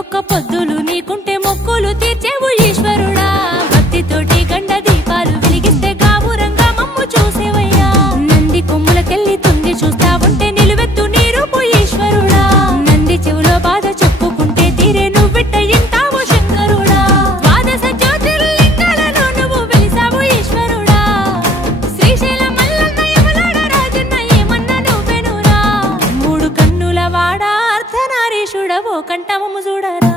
ఒక్క పొద్దులు నీకుంటే మొక్కులు తీర్చేవు ఈశ్వరుడా భక్తితోటి గండ దీపాలు వెలిగిస్తే గావురంగా మమ్ము చూసేవయ్యా నంది కొమ్ములకెళ్ళి తొంగి చూస్తా ఉంటే నిలువెత్తు నీ రూపు ఈశ్వరుడా నంది చెవులో బాధ చెప్పుకుంటే తీరే నువ్విట్ట ఇంటావు శంకరుడా ద్వాదశ జ్యోతిర్లింగాలలో నువ్వు వెలిసావు ఈశ్వరుడా శ్రీశైల మల్లన్న యమలాడ రాజన్న ఏమన్నా నువ్వెనురా మూడు కన్నుల వాడా అర్ధనారీశుడవో కంఠమము చూడరా